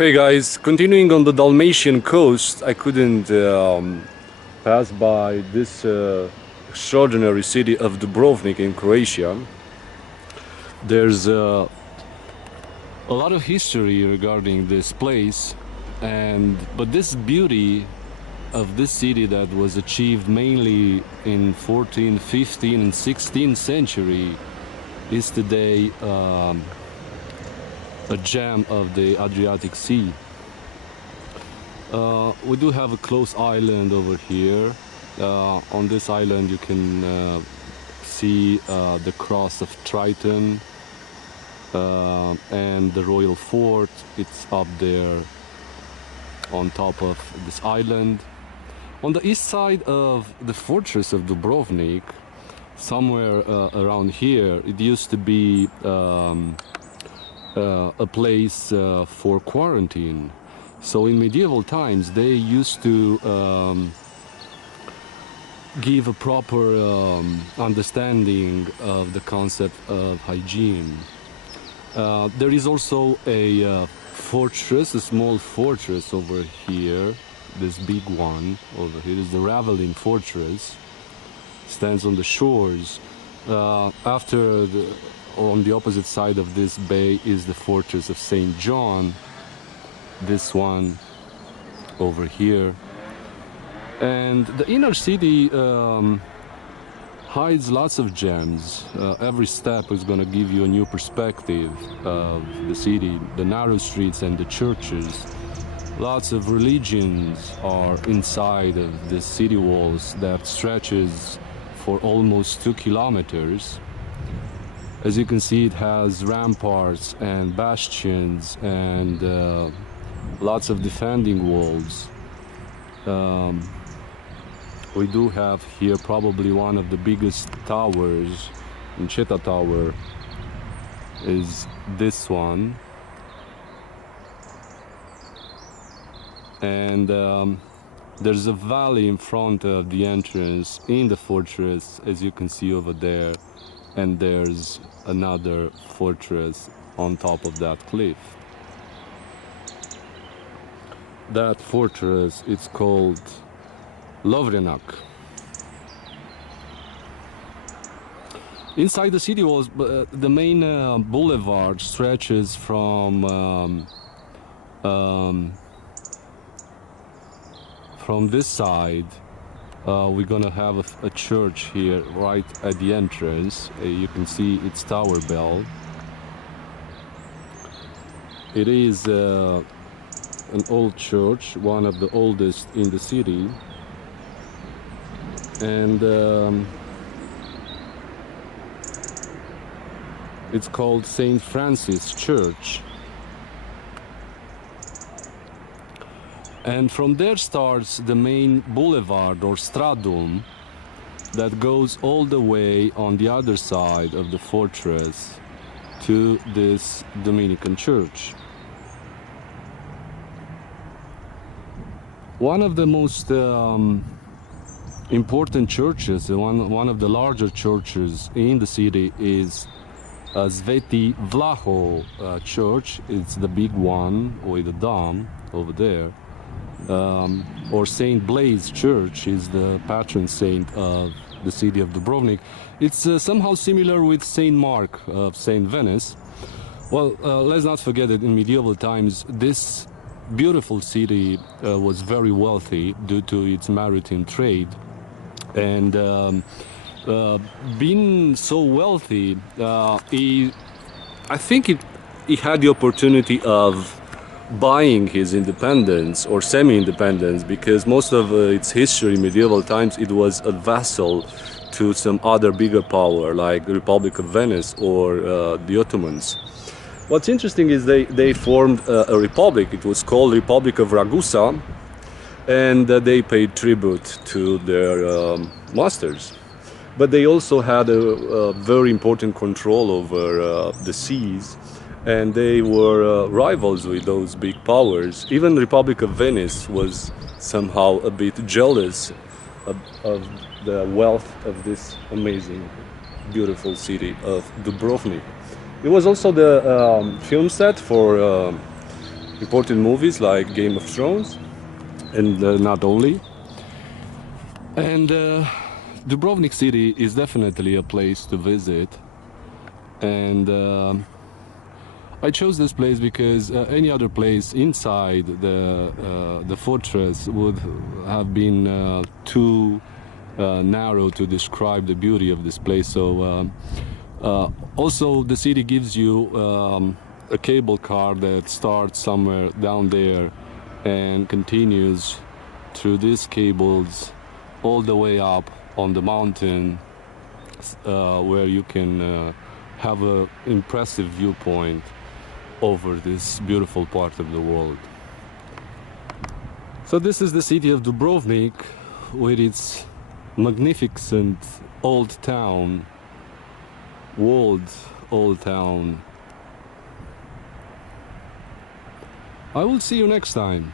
Hey guys, continuing on the Dalmatian coast, I couldn't pass by this extraordinary city of Dubrovnik in Croatia. There's a lot of history regarding this place, but this beauty of this city that was achieved mainly in 14th, 15th and 16th century is today a gem of the Adriatic Sea. We do have a close island over here. On this island you can see the cross of Triton and the royal fort. It's up there on top of this island. On the east side of the fortress of Dubrovnik, somewhere around here, it used to be a place for quarantine. So in medieval times they used to give a proper understanding of the concept of hygiene. There is also a fortress, a small fortress over here. This big one over here is the Ravelin fortress. Stands on the shores. On the opposite side of this bay is the fortress of St. John. This one over here. And the inner city hides lots of gems. Every step is going to give you a new perspective of the city, the narrow streets and the churches. Lots of religions are inside of the city walls that stretches for almost 2 kilometers. As you can see, it has ramparts and bastions and lots of defending walls. We do have here probably one of the biggest towers. Cheta Tower is this one. And there's a valley in front of the entrance in the fortress, as you can see over there, and there's another fortress on top of that cliff. That fortress, it's called Lovrenak. Inside the city walls, the main boulevard stretches from this side. We're gonna have a church here right at the entrance. You can see its tower bell. It is an old church, one of the oldest in the city, and it's called St. Francis Church. And from there starts the main boulevard or stradum that goes all the way on the other side of the fortress to this Dominican church. One of the most important churches, one of the larger churches in the city is Sveti Vlaho church. It's the big one with the dome over there. Or Saint Blaise Church is the patron saint of the city of Dubrovnik. It's somehow similar with Saint Mark of Saint Venice. Well, let's not forget that in medieval times this beautiful city was very wealthy due to its maritime trade, and being so wealthy, I think he had the opportunity of buying his independence or semi-independence, because most of its history in medieval times it was a vassal to some other bigger power like the Republic of Venice or the Ottomans. What's interesting is they formed a republic. It was called Republic of Ragusa, and they paid tribute to their masters. But they also had a very important control over the seas, and they were rivals with those big powers. Even the Republic of Venice was somehow a bit jealous of the wealth of this amazing, beautiful city of Dubrovnik. It was also the film set for important movies like Game of Thrones, and not only. And Dubrovnik city is definitely a place to visit, and I chose this place because any other place inside the fortress would have been too narrow to describe the beauty of this place. So also the city gives you a cable car that starts somewhere down there and continues through these cables all the way up on the mountain, where you can have an impressive viewpoint over this beautiful part of the world. So this is the city of Dubrovnik with its magnificent old town, walled old town. I will see you next time.